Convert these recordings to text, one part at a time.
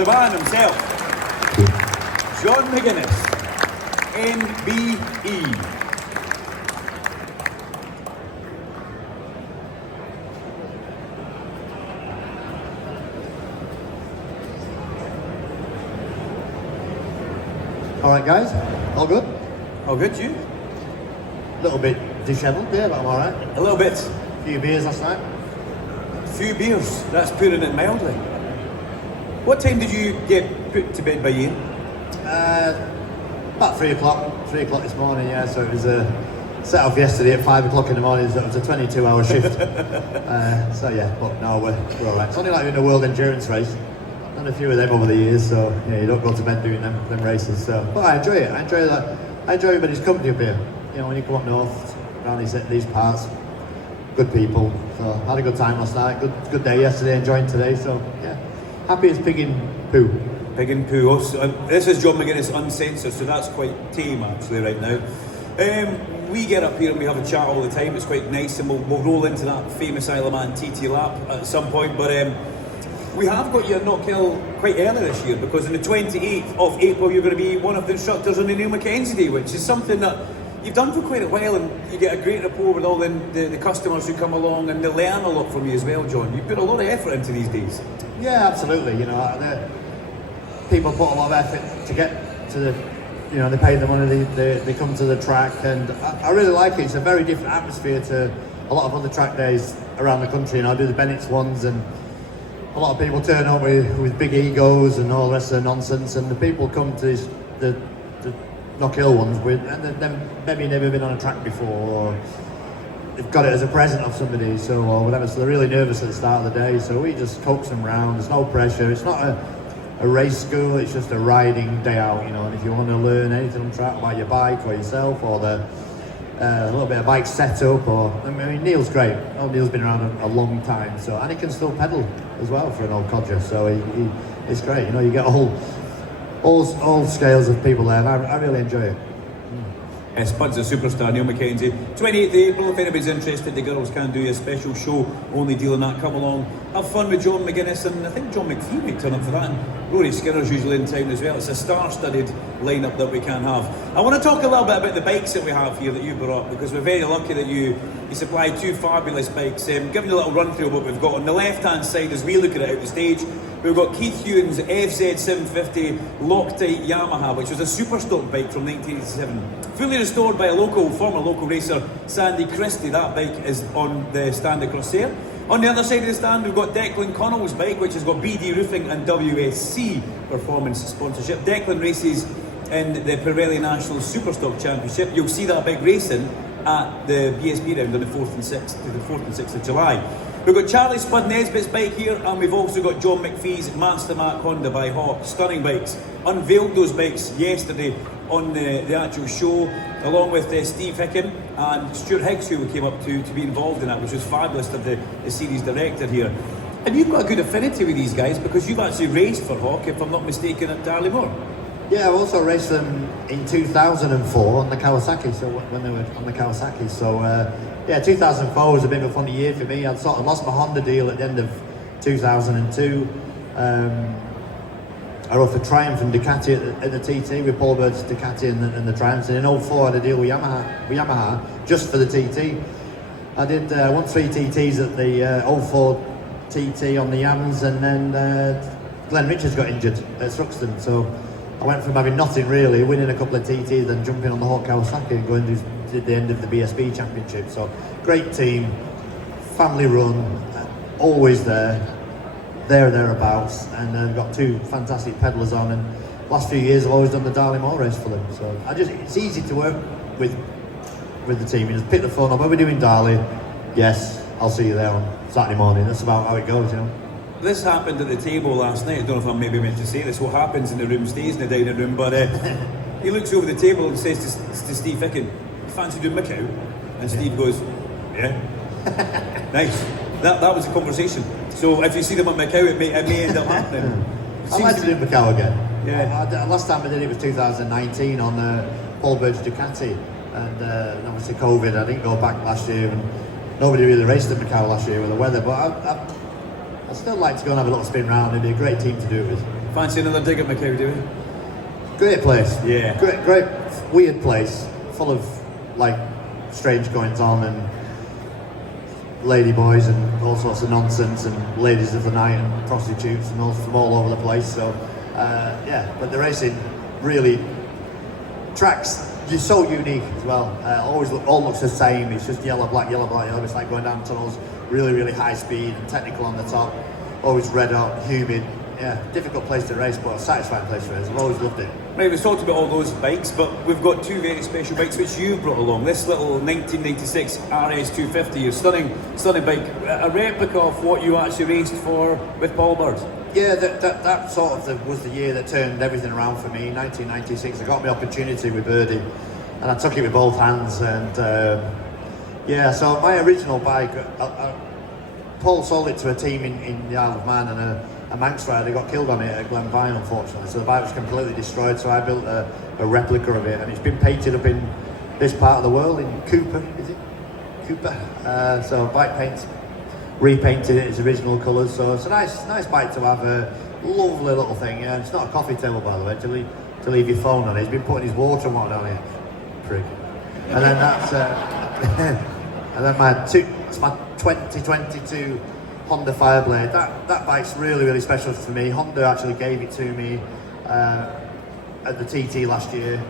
the man himself, John McGuinness, NBE. All right, guys, all good? All good, you? A little bit dishevelled there, but I'm all right. A little bit. A few beers last night. Few beers, that's putting it mildly. What time did you get put to bed by Ian? About 3 o'clock. 3 o'clock this morning, yeah. So it was set off yesterday at 5 o'clock in the morning. So it was a 22-hour shift. So yeah, but no, we're all right. It's only like in a world endurance race. I've done a few of them over the years, so yeah, you don't go to bed doing them races. So, but I enjoy it. I enjoy that. I enjoy everybody's company up here. You know, when you come up north around these parts, good people. So had a good time last night. Good day yesterday. Enjoying today. So yeah, happy as pig in poo. Pig and poo. This is John McGuinness uncensored, so that's quite tame actually right now. We get up here and we have a chat all the time. It's quite nice, and we'll roll into that famous Isle of Man TT lap at some point. But we have got you at Knockhill quite early this year, because on the 28th of April you're going to be one of the instructors on the Neil Mackenzie Day, which is something that you've done for quite a while, and you get a great rapport with all the customers who come along, and they learn a lot from you as well, John. You put a lot of effort into these days. Yeah, absolutely. You know, people put a lot of effort to get to the, you know, they pay the money, they come to the track, and I really like it. It's a very different atmosphere to a lot of other track days around the country. You know, I do the Bennett's ones, and a lot of people turn up with big egos and all the rest of the nonsense, and the people come to the Knockhill ones and they've maybe never been on a track before, or they've got it as a present of somebody, so or whatever. So they're really nervous at the start of the day. So we just coax them round. There's no pressure. It's not a race school. It's just a riding day out, you know. And if you want to learn anything on track about your bike or yourself, or a little bit of bike setup, or I mean, Neil's great. Oh, Neil's been around a long time, so, and he can still pedal as well for an old codger. So it's great. You know, you get all scales of people there, and I really enjoy it. Spud's a superstar, Neil Mackenzie. 28th of April, if anybody's interested, the girls can do a special show only dealing that. Come along, have fun with John McGuinness, and I think John McPhee might turn up for that, and Rory Skinner's usually in town as well. It's a star-studded lineup that we can have. I want to talk a little bit about the bikes that we have here that you brought up, because we're very lucky that you supplied two fabulous bikes. Give me a little run through of what we've got. On the left-hand side, as we look at it out the stage, we've got Keith Ewan's FZ750 Loctite Yamaha, which was a super stock bike from 1987. Fully restored by a former local racer, Sandy Christie. That bike is on the stand across there. On the other side of the stand, we've got Declan Connell's bike, which has got BD Roofing and WSC Performance sponsorship. Declan races in the Pirelli National Superstock Championship. You'll see that bike racing at the BSB round on the 4th and 6th of July. We've got Charlie Spud Nesbitt's bike here, and we've also got John McPhee's Master Mark Honda by Hawk. Stunning bikes. Unveiled those bikes yesterday on the actual show, along with Steve Hicken and Stuart Higgs, who we came up to be involved in that, which was fabulous, of the series director here. And you've got a good affinity with these guys, because you've actually raced for Hawk, if I'm not mistaken, at Darley-Moor. Yeah, I've also raced them in 2004 on the Kawasaki, so when they were on the Kawasaki. So yeah, 2004 was a bit of a funny year for me. I'd sort of lost my Honda deal at the end of 2002. I rode for Triumph and Ducati at the TT with Paul Bird's Ducati and the Triumphs. And in 04 I had a deal with Yamaha just for the TT. I won 3 TTs at the 04 TT on the Yams, and then Glenn Richards got injured at Thruxton. So I went from having nothing really, winning a couple of TTs, then jumping on the Hawk Kawasaki and going to the end of the BSB Championship. So great team, family run, always thereabouts, and got 2 fantastic pedallers on. And last few years I've always done the Darley-Moor race for them. So it's easy to work with the team. You just pick the phone up. When we're doing Darley, yes, I'll see you there on Saturday morning. That's about how it goes, you know. This happened at the table last night. I don't know if I'm maybe meant to say this. What happens in the room stays in the dining room. But he looks over the table and says to Steve Hicken, "You fancy doing Macau?" And Steve goes, "Yeah." Nice. That was a conversation. So if you see them at Macau, it may end up happening. I'd like to do Macau again. Yeah. Last time I did it was 2019 on Paul Bird's Ducati, and obviously COVID. I didn't go back last year, and nobody really raced at Macau last year with the weather. But I'd still like to go and have a little spin round. It'd be a great team to do it with. Fancy another dig at Macau, do we? Great place. Yeah. Great, weird place, full of like strange goings on and lady boys and all sorts of nonsense and ladies of the night and prostitutes and all from all over the place. So yeah, but the racing really tracks. You're so unique as well. All looks the same. It's just yellow, black, yellow, black, yellow. It's like going down tunnels, really high speed and technical on the top. Always red hot, humid. Yeah, difficult place to race, but a satisfying place to race. I've always loved it. Right, we've talked about all those bikes, but we've got two very special bikes which you brought along. This little 1996 RS250, your stunning bike, a replica of what you actually raced for with Paul Bird. Yeah, that sort of was the year that turned everything around for me. 1996, I got my opportunity with Birdie, and I took it with both hands. And yeah, so my original bike, Paul sold it to a team in the Isle of Man, and a Manx rider got killed on it at Glenvine, unfortunately. So the bike was completely destroyed. So I built a replica of it, and it's been painted up in this part of the world in Cooper. Is it Cooper? So bike paint. Repainted it its original colours, so it's a nice bike to have. A lovely little thing. Yeah, it's not a coffee table, by the way, to leave your phone on it. He's been putting his water and whatnot on it, prick. And then that's and then it's my 2022 Honda Fireblade. That bike's really special for me. Honda actually gave it to me at the TT last year.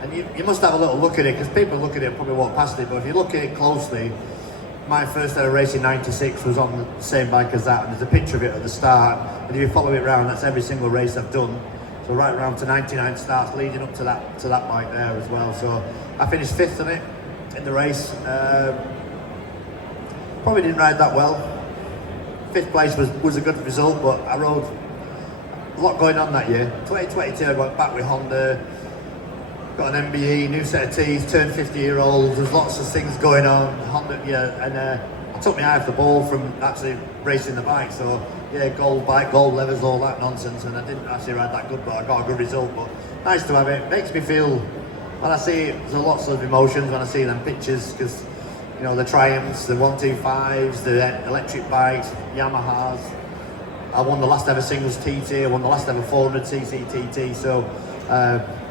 And you must have a little look at it, because people look at it and probably walk past it, but if you look at it closely, my first ever race in '96 was on the same bike as that, and there's a picture of it at the start, and if you follow it around, that's every single race I've done. So right around to 99 starts leading up to that bike there as well. So I finished 5th on it in the race. Probably didn't ride that well. 5th place was a good result, but I rode a lot going on that year. 2022 I went back with Honda, got an MBE, new set of teeth, turned 50-year-old. There's lots of things going on. Honda, yeah, and I took my eye off the ball from actually racing the bike. So yeah, gold bike, gold levers, all that nonsense, and I didn't actually ride that good, but I got a good result. But nice to have it. Makes me feel, when I see it, there's lots of emotions when I see them pictures, because you know the Triumphs, the 125s, the electric bikes, Yamahas. I won the last ever singles TT. I won the last ever 400cc TT. So.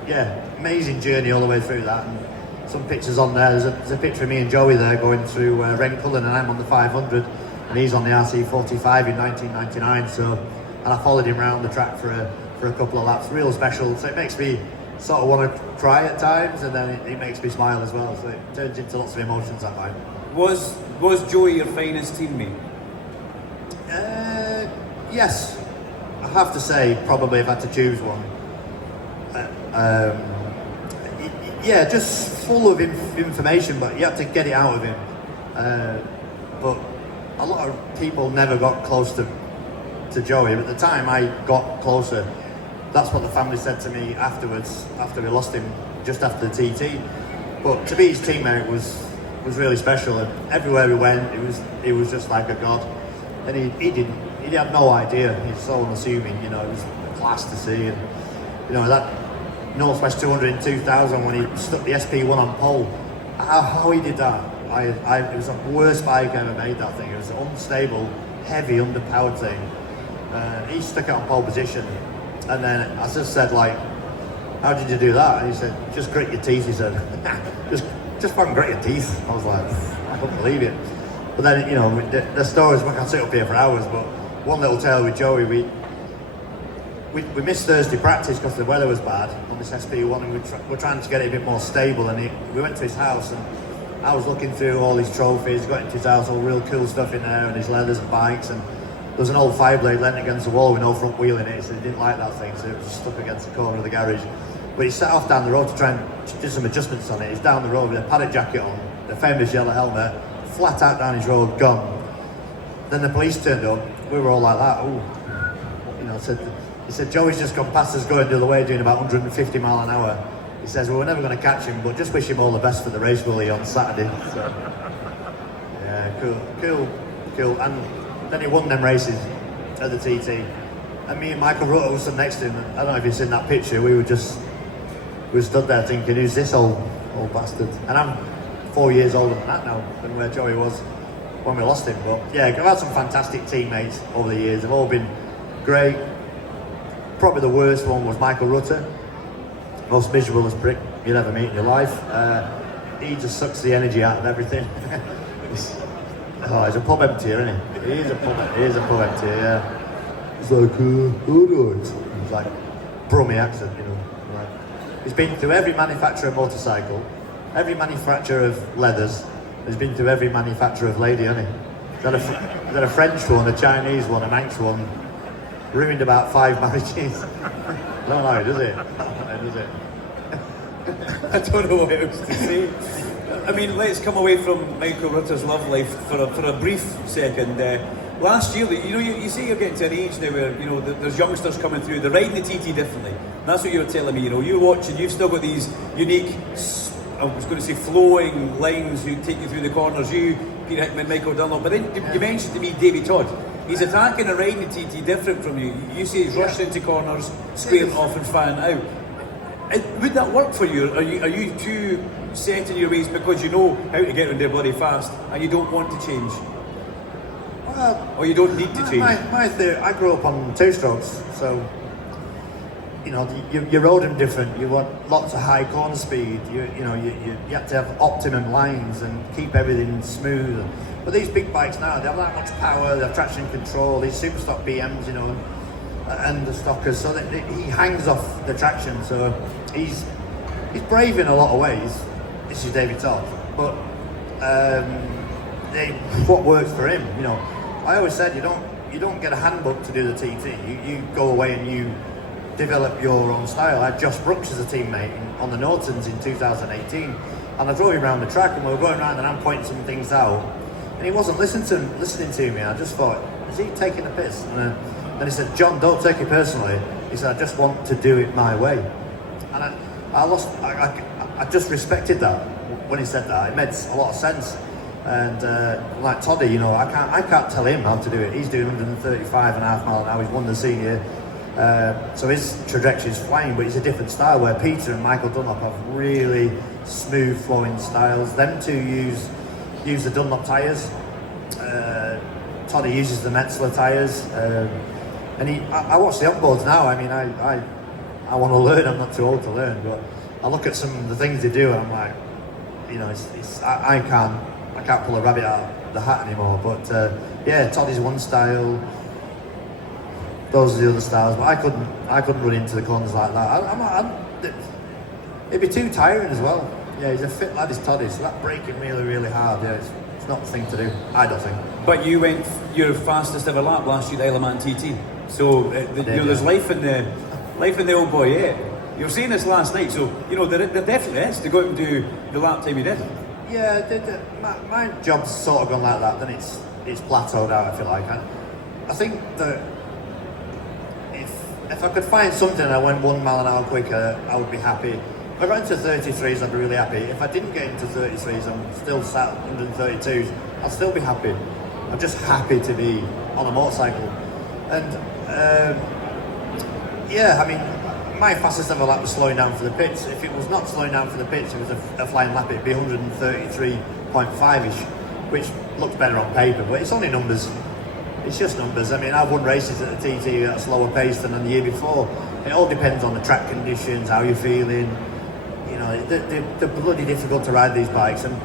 Yeah, amazing journey all the way through that, and some pictures on there. There's a picture of me and Joey there going through Rencullen, and I'm on the 500, and he's on the RC45 in 1999. So, and I followed him around the track for a couple of laps. Real special. So it makes me sort of want to cry at times, and then it makes me smile as well. So it turns into lots of emotions that way. Was Joey your finest teammate? Yes, I have to say, probably if I had to choose one. Yeah, just full of information, but you have to get it out of him. But a lot of people never got close to Joey. At the time I got closer, that's what the family said to me afterwards, after we lost him, just after the TT. But to be his teammate was really special, and everywhere we went, it was just like a god. And he had no idea. He's so unassuming, you know. It was a class to see, and you know that Northwest 200 in 2000 when he stuck the SP1 on pole. How he did that, it was the worst bike I ever made, that thing. It was an unstable, heavy, underpowered thing. He stuck it on pole position, and then I just said, like, how did you do that? And he said, just grit your teeth, he said. just fucking grit your teeth. I was like, I couldn't believe it. But then, you know, the stories, I can sit up here for hours, but one little tale with Joey, we missed Thursday practice because the weather was bad on this SP1, and we're trying to get it a bit more stable, and we went to his house, and I was looking through all his trophies, got into his house, all real cool stuff in there, and his leathers and bikes, and there was an old Fireblade leant against the wall with no front wheel in it, so he didn't like that thing, so it was stuck against the corner of the garage. But he set off down the road to try and do some adjustments on it. He's down the road with a paddock jacket on, the famous yellow helmet, flat out down his road, gone. Then the police turned up, we were all like that, ooh, you know, he said, Joey's just gone past us going the other way, doing about 150 mile an hour. He says, well, we're never going to catch him, but just wish him all the best for the race, will he, on Saturday. So, yeah, cool. And then he won them races at the TT. And me and Michael Rutter was stood next to him. I don't know if you've seen that picture. We were stood there thinking, who's this old bastard? And I'm 4 years older than that now, than where Joey was when we lost him. But yeah, I've had some fantastic teammates over the years. They've all been great. Probably the worst one was Michael Rutter. Most miserable prick you'll ever meet in your life. He just sucks the energy out of everything. He's a pub emptier, isn't he? He is a pub emptier, yeah. He's like, he's like, Brummy accent, you know. Like, he's been through every manufacturer of motorcycle, every manufacturer of leathers. He's been through every manufacturer of lady, hasn't he? He's had a French one, a Chinese one, a Manx one. Ruined about 5 marriages. No, does it? Does it? I don't know what else to say. I mean, let's come away from Michael Rutter's love life for a brief second. Last year, you say you're getting to an age now where there's youngsters coming through. They're riding the TT differently. That's what you were telling me. You're watching. You've still got these unique, I was going to say, flowing lines who take you through the corners. You, Peter Hickman, Michael Dunlop. But then you mentioned to me Davy Todd. He's attacking and riding the TT different from you. You say he's rushed into corners, squaring off and fanning out. Would that work for you? Are you too set in your ways because you know how to get around their body fast and you don't want to change? Well, or you don't need to change? My theory, I grew up on 2-strokes, so you rode them different. You want lots of high corner speed. You have to have optimum lines and keep everything smooth. But these big bikes now, they have that much power. They have traction control. These super stock BMs, and the stockers, so that he hangs off the traction. So he's brave in a lot of ways. This is David Todd, but what works for him. I always said you don't get a handbook to do the TT. You go away and you develop your own style. I had Josh Brooks as a teammate on the Nortons in 2018, and I drove him around the track, and we were going around and I'm pointing some things out, and he wasn't listening to me. I just thought, is he taking a piss? And then he said, John, don't take it personally. He said, I just want to do it my way. And I just respected that when he said that. It made a lot of sense. And like Toddy, I can't tell him how to do it. He's doing 135.5 miles an hour. He's won the senior. So his trajectory is flying, but it's a different style where Peter and Michael Dunlop have really smooth flowing styles. Them two use the Dunlop tyres. Toddy uses the Metzler tyres. And I watch the onboards now. I mean, I want to learn. I'm not too old to learn, but I look at some of the things they do, and I'm like, I can't pull a rabbit out of the hat anymore. But Toddy's one style. Those are the other styles. But I couldn't run into the corners like that. It'd be too tiring as well. Yeah, he's a fit lad, he's Toddy, so that braking really, really hard. Yeah, it's not the thing to do. I don't think. But you went your fastest ever lap last year at Isle of Man TT. So there's life in the old boy. Yeah, you were saying this last night. So there definitely is to go out and do the lap time you did. Yeah, my job's sort of gone like that. Then it's plateaued out. I feel like I think that if I could find something and I went 1 mile an hour quicker, I would be happy. If I got into 33s, I'd be really happy. If I didn't get into 33s, I'm still sat 132s, I'd still be happy. I'm just happy to be on a motorcycle. And I mean, my fastest ever lap was slowing down for the pits. If it was not slowing down for the pits, it was a flying lap, it'd be 133.5ish, which looks better on paper, but it's only numbers. It's just numbers. I mean, I've won races at the TT at a slower pace than the year before. It all depends on the track conditions, how you're feeling. They're bloody difficult to ride these bikes. And,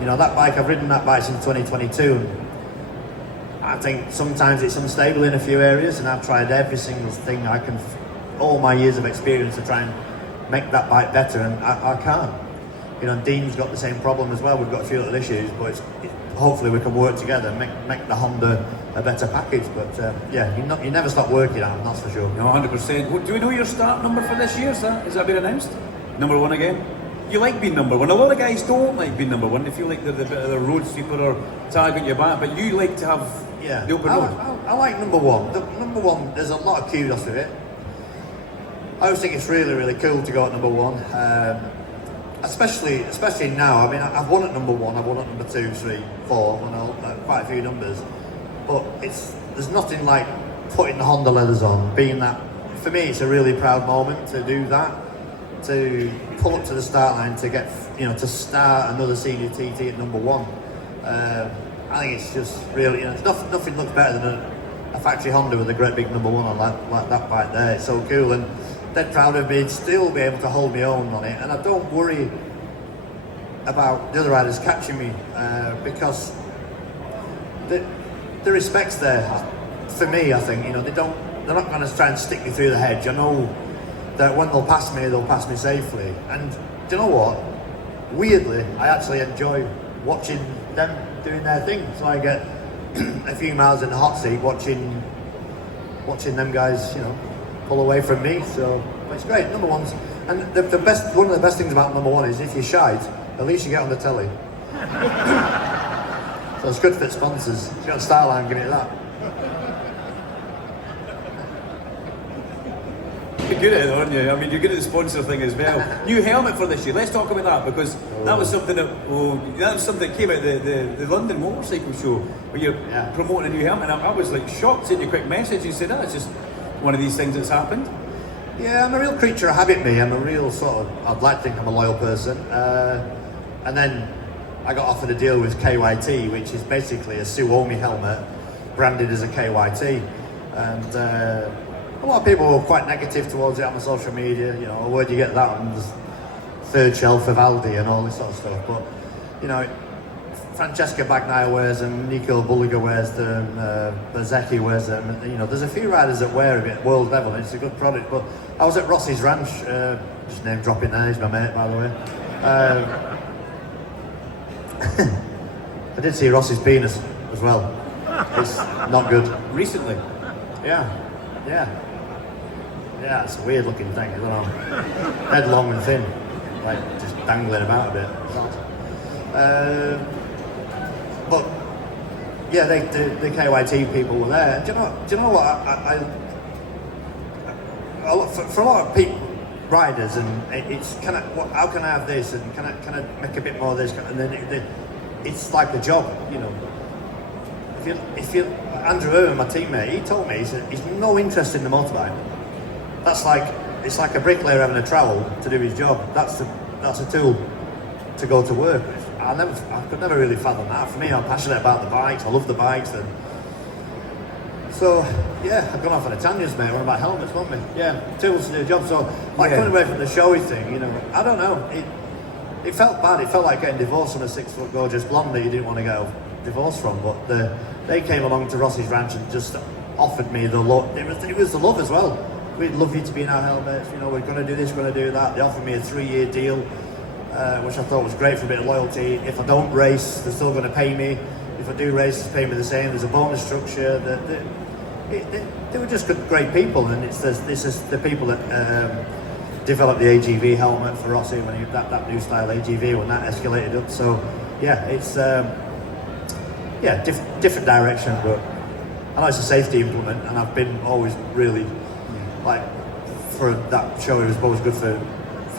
that bike, I've ridden that bike since 2022. And I think sometimes it's unstable in a few areas, and I've tried every single thing I can, all my years of experience to try and make that bike better, and I can't. Dean's got the same problem as well. We've got a few little issues, but hopefully we can work together and make the Honda a better package. But you never stop working on them, that's for sure. No, 100%. Do we know your start number for this year, sir? Has that been announced? Number 1 again? You like being number 1. A lot of guys don't like being number 1. They feel like they're the bit of the road sweeper or target your back, but you like to have the open road. I like number 1. The number 1, there's a lot of kudos with it. I always think it's really, really cool to go at number 1. Especially now. I mean, I've won at number 1, I've won at number 2, 3, 4, quite a few numbers. But there's nothing like putting the Honda leathers on, being that. For me, it's a really proud moment to do that, to pull up to the start line, to get, to start another senior TT at number 1. I think it's just really, nothing looks better than a factory Honda with a great big number 1 on like that bike there. It's so cool, and dead proud of me to still be able to hold my own on it, and I don't worry about the other riders catching me because the respect's there for me. I think, you know, they're not going to try and stick me through the hedge. I know that when they'll pass me safely, and do you know what? Weirdly, I actually enjoy watching them doing their thing, so I get a few miles in the hot seat watching them guys, you know, pull away from me. So it's great. Number 1's, and one of the best things about number 1 is if you're shite, at least you get on the telly. So it's good for the sponsors. You got a style line, give it that. You're good at it, aren't you? I mean, you're good at the sponsor thing as well. New helmet for this year. Let's talk about that, because that was something that came out of the London Motorcycle Show, where you're promoting a new helmet. And I was like shocked, sent you a quick message. You said, it's just one of these things that's happened. Yeah, I'm a real creature of habit, me. I'm a real sort of, I'd like to think I'm a loyal person. And then I got offered a deal with KYT, which is basically a Suomi helmet branded as a KYT. And a lot of people were quite negative towards it on the social media. You know, where'd you get that on the third shelf of Aldi and all this sort of stuff. But, you know, Francesca Bagnaia wears them, Nico Bulliger wears them, Bezzecchi wears them. You know, there's a few riders that wear it at world level, and it's a good product. But I was at Rossi's Ranch, just name dropping there, he's my mate, by the way. I did see Rossi's penis as well. It's not good. Recently? Yeah. Yeah, it's a weird looking thing, I don't know. Head long and thin, like just dangling about a bit. But yeah, the KYT people were there. Do you know what? For a lot of people, riders, and it's kind of, how can I have this, and can I make a bit more of this, and then it's like the job, you know. If you Andrew Irwin, my teammate, he told me he's no interest in the motorbike. It's like a bricklayer having a trowel to do his job. That's a tool to go to work. I could never really fathom that. For me, I'm passionate about the bikes. I love the bikes, and so yeah, I've gone off on a tangent, mate. What about helmets, weren't we? Yeah, tools to do a job. So coming away from the showy thing, you know, I don't know. It felt bad. It felt like getting divorced from a 6-foot gorgeous blonde that you didn't want to get divorced from. But they came along to Rossi's Ranch and just offered me the love. It was the love as well. We'd love you to be in our helmets. You know, we're going to do this, we're going to do that. They offered me a 3-year deal, which I thought was great for a bit of loyalty. If I don't race, they're still going to pay me. If I do race, they pay me the same. There's a bonus structure. They were just great people, and this is the people that developed the AGV helmet for Rossi when that new style AGV when that escalated up. So yeah, it's different direction, but I know it's a safety implement, and I've been always really like for that show. It was always good for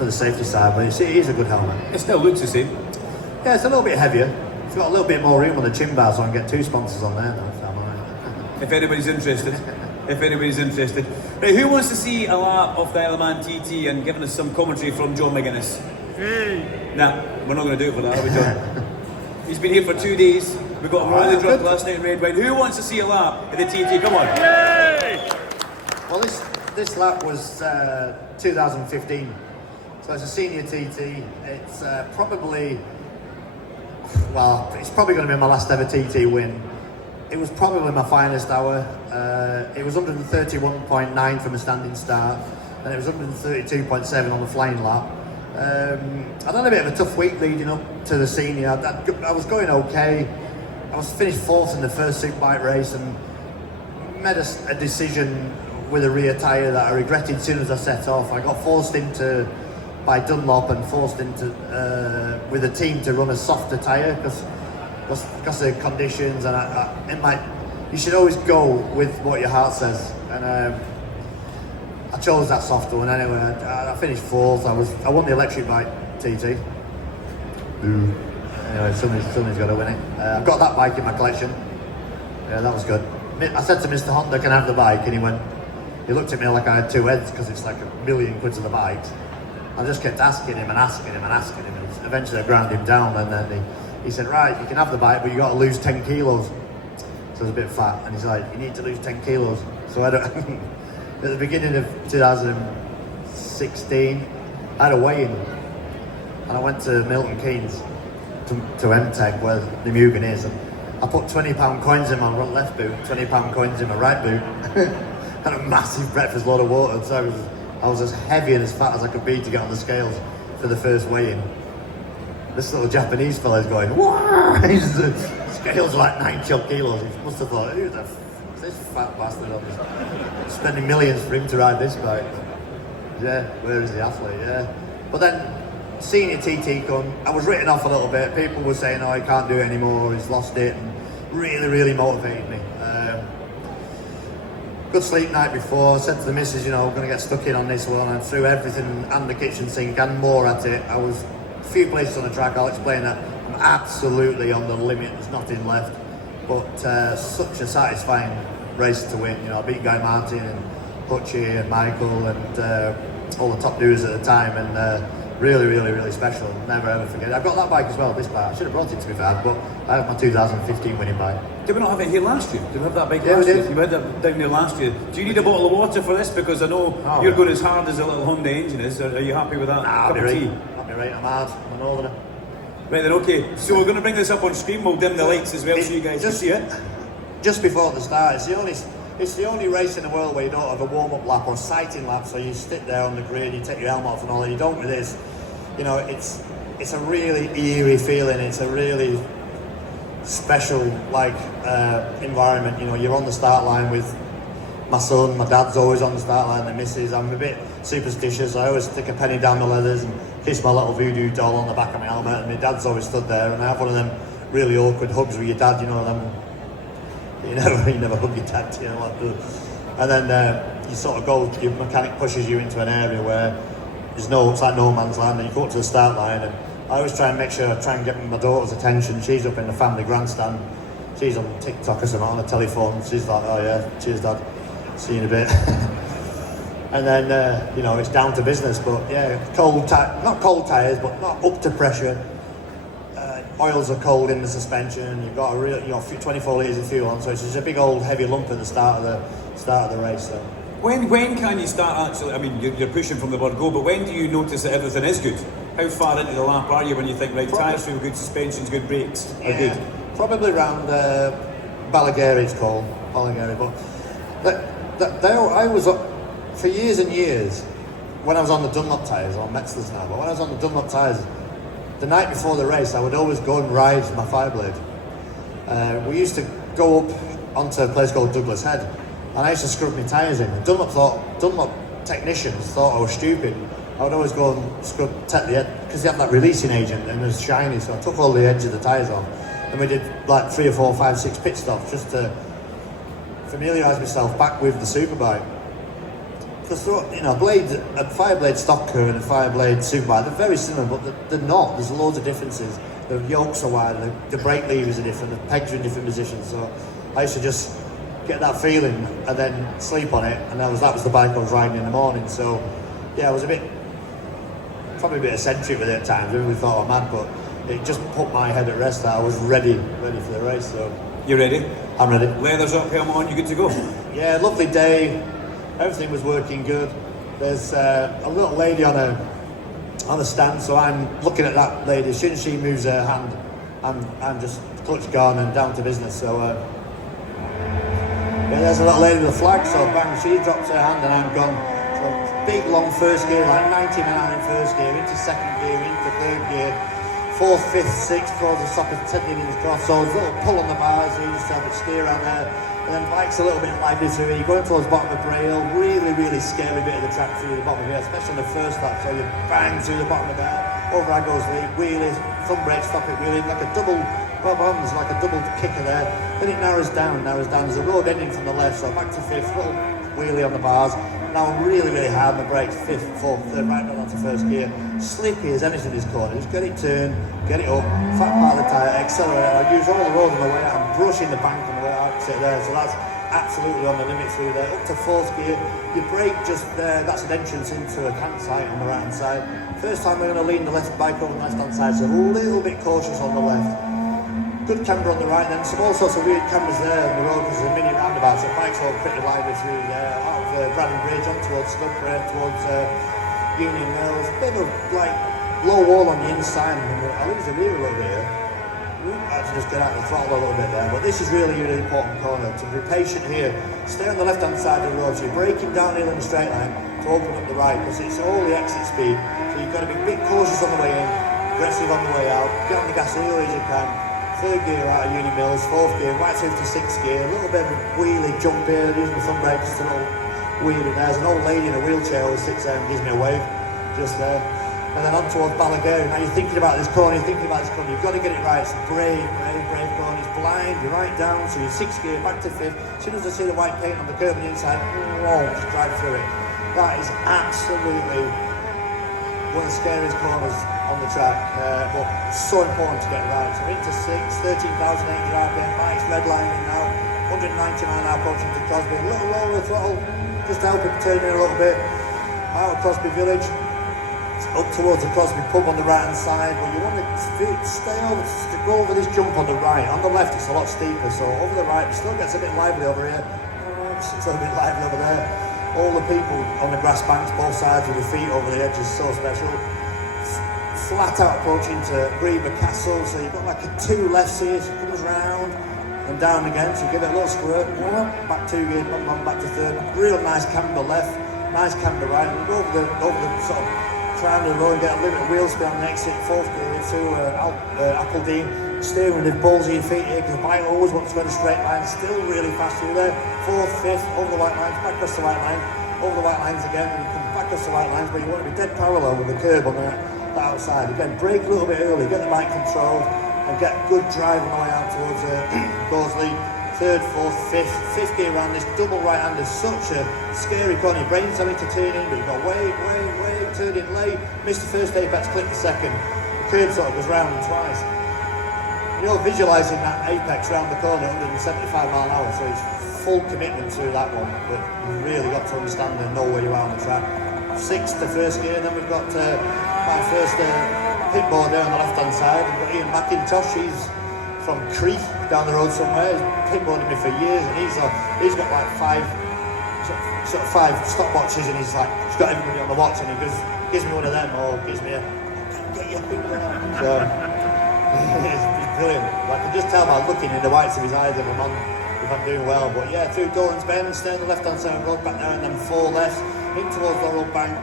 the safety side, but it is a good helmet. It still looks the same. Yeah, it's a little bit heavier. It's got a little bit more room on the chin bar, so I can get 2 sponsors on there now. If anybody's interested. Right, who wants to see a lap of the Isle of Man TT and giving us some commentary from John McGuinness? Hey. Nah, we're not going to do it for that, are we, John? He's been here for 2 days. We got him royally drunk last night in red wine. Who wants to see a lap of the TT? Come on. Yay! Well, this lap was 2015, so it's a senior TT. It's probably going to be my last ever TT win. It was probably my finest hour. It was 131.9 from a standing start, and it was 132.7 on the flying lap. I'd had a bit of a tough week leading up to the senior. I was going okay. I was finished 4th in the first superbike race and made a decision with a rear tyre that I regretted as soon as I set off. I got forced into by Dunlop and forced into with a team to run a softer tyre because of the conditions, and you should always go with what your heart says, and I chose that softer one anyway. I finished 4th. I won the electric bike TT. Anyway, somebody's got to win it. I've got that bike in my collection. Yeah, that was good. I said to Mr. Honda, can I have the bike? And he looked at me like I had 2 heads, because it's like £1 million to the bike. I just kept asking him, and eventually I ground him down, and then he said, right, you can have the bike, but you got to lose 10 kilos. I was a bit fat, and he's like, you need to lose 10 kilos. So I don't, at the beginning of 2016, I had a weigh-in, and I went to Milton Keynes, to MTech, where the McGuinness is, and I put £20 coins in my left boot, £20 coins in my right boot, and a massive breakfast load of water, so I was as heavy and as fat as I could be to get on the scales for the first weigh-in. This little Japanese fella's going, "Wah!" The scales are like 90 kilos. He must have thought, who the f is this fat bastard on this? Spending millions for him to ride this bike. Yeah, where is the athlete? Yeah. But then, senior TT come, I was written off a little bit. People were saying, oh, he can't do it anymore, he's lost it, and really, really motivated me. Good sleep night before, I said to the missus, you know, we're going to get stuck in on this one, and threw everything and the kitchen sink and more at it. I was a few places on the track, I'll explain that. I'm absolutely on the limit, there's nothing left. But such a satisfying race to win. You know, I beat Guy Martin and Hutchie and Michael and all the top dudes at the time, and really, really, really special. Never ever forget it. I've got that bike as well, this bike. I should have brought it to be fair, but I have my 2015 winning bike. Did we not have it here last year? Did we have that bike Yeah, last we year? did. You had that down there last year. Do you need a bottle of water for this? Because I know you're going as hard as a little Honda engine is. Are you happy with that? I'll be Cup of tea? right. I'll be right, I'm hard. I'm a northerner. Right then, okay. So we're going to bring this up on screen. We'll dim the lights as well so you guys can see it. Just before the start, it's the only race in the world where you don't have a warm-up lap or sighting lap, so you sit there on the grid, you take your helmet off and all that. You don't with this. You know, it's a really eerie feeling. It's a really special environment. You know, you're on the start line with my son, my dad's always on the start line, the missus. I'm a bit superstitious. I always stick a penny down the leathers and kiss my little voodoo doll on the back of my helmet, and my dad's always stood there, and I have one of them really awkward hugs with your dad, you know, them. You never hug your dad, you know, like, and then you sort of go, your mechanic pushes you into an area where it's like no man's land, and you go up to the start line, and I always try and make sure I try and get my daughter's attention. She's up in the family grandstand, she's on TikTok or something on the telephone, she's like, oh yeah, cheers dad, see you in a bit. And then, you know, it's down to business, but yeah, not cold tyres, but not up to pressure. Oils are cold in the suspension. You've got 24 litres of fuel on, so it's just a big old heavy lump at the start of the race. So. When can you start actually? I mean, you're pushing from the word go, but when do you notice that everything is good? How far into the lap are you when you think, right, tyres feel good, suspension's good, brakes are good? Probably around Balagary, it's called Balagary. But I was for years and years when I was on the Dunlop tyres, or Metzler's now. But when I was on the Dunlop tyres, the night before the race, I would always go and ride my Fireblade. We used to go up onto a place called Douglas Head, and I used to scrub my tyres in. And Dunlop technicians thought I was stupid. I would always go and take the edge, because they have that releasing agent and it's shiny, so I took all the edge of the tyres off. And we did like 3 or 4, 5, 6 pit stops just to familiarise myself back with the superbike. Because, you know, a Fireblade stocker and a Fireblade superbike, they're very similar, but they're not. There's loads of differences. The yokes are wider, the brake levers are different, the pegs are in different positions. So I used to just get that feeling and then sleep on it, and that was the bike I was riding in the morning. So yeah, I was probably a bit eccentric with it at times. Everybody thought I was mad, but it just put my head at rest that I was ready for the race. So You ready? I'm ready. Leathers up, helmet on, you good to go? Yeah, lovely day. Everything was working good. There's a little lady on a stand, so I'm looking at that lady. As soon as she moves her hand, I'm just clutch gone and down to business. So yeah, there's a little lady with a flag. So bang, she drops her hand and I'm gone. So big long first gear, like 90 mile in first gear, into second gear, into third gear, fourth, fifth, sixth, towards the stop of 10 inches cross. So there's a little pull on the bars, so you just have it steer around there. And then bike's a little bit lively through here. You're going towards the bottom of Braille, really, really scary bit of the track through the bottom of here, especially on the first lap. So you bang through the bottom of there, over I goes lead, wheelies, thumb brake, stop it, wheelie, like a double, there's like a double kicker there. Then it narrows down. There's a road ending from the left, so back to fifth, little wheelie on the bars. Now really, really hard on the brakes, fifth, fourth, third, right down onto first gear. Slippy as anything this corner. Just get it turned, get it up, fat part of the tyre, accelerate. I use all the road on the way out. I'm brushing the bank on the way out, sit there. So that's absolutely on the limit through there. Up to fourth gear, your brake just there, that's an entrance into a campsite on the right hand side. First time we're going to lean the left bike over the left hand side, so a little bit cautious on the left. good camber on the right, then some all sorts of weird cameras there on the road because there's a mini roundabout, so bikes all pretty lively through there, out of Bradden Bridge on towards Scudborough, towards Union Mills. A bit of like low wall on the inside, and I lose the rear a little bit here. I had to just get out of the throttle a little bit there, but this is really important corner. To be patient here, stay on the left hand side of the road, so you're braking downhill in a straight line to open up the right because it's all the exit speed, so you've got to be a bit cautious on the way in, aggressive on the way out, get on the gas as early as you can. Third gear out of Uni Mills, fourth gear, right through to sixth gear, a little bit of a wheelie jump here, using the front brake, just a little wheelie there. There's an old lady in a wheelchair who sits there and gives me a wave, just there. And then on towards Ballagher. Now you're thinking about this corner, you've got to get it right. It's a brave corner, it's blind, you're right down, so you're sixth gear, back to fifth. As soon as I see the white paint on the curb on the inside, whoa, just drive through it. That is absolutely one of the scariest corners on the track, but so important to get right. So into 13,800 RPM, bikes redlining now, 190 mile an hour approaching to Crosby, a little lower the throttle, just to help it turn in a little bit, out of Crosby Village, up towards the Crosby pub on the right hand side, but you want to stay over, to go over this jump on the right. On the left it's a lot steeper, so over the right it still gets a bit lively over here, it's a bit lively over there. All the people on the grass banks, both sides with their feet over the edge is so special. Flat out approach into Bremer Castle, so you've got like a two lefts here, so it comes round and down again, so give it a little squirt, back two gear, back to third, real nice camber left, nice camber right, and go over the sort of crown of the road and get a little wheel spin on the exit, fourth gear through Appledene, steering with the balls of your feet here, because the bike always wants to go in a straight line, still really fast through there, fourth, fifth, over the white lines, back across the white line, over the white lines again, and you come back across the white lines, but you want to be dead parallel with the curb on the outside. Again, brake a little bit early, get the bike controlled, and get good drive on the way out towards Dorsley. Third, fourth, fifth gear around this double right-hander, such a scary corner. Your brain's telling to turn in, but you've got wait, turn in late, missed the first apex, click the second. The curb sort of goes round twice. You're visualising that apex round the corner, 175 mile an hour, so it's full commitment to that one, but you've really got to understand and know where you are on the track. Sixth to first gear, then we've got my first pit board there on the left hand side. We've got Ian McIntosh, he's from Crete down the road somewhere. He's pit boarded me for years, and he's got like five stopwatches, and he's got everybody on the watch, and he gives me one of them, or gives me a get your finger out. So it's brilliant. I can just tell by looking in the whites of his eyes if I'm doing well. But yeah, through Dolan's Bend, stay on the left hand side of the road, back there, and then four left in towards Laurel Bank.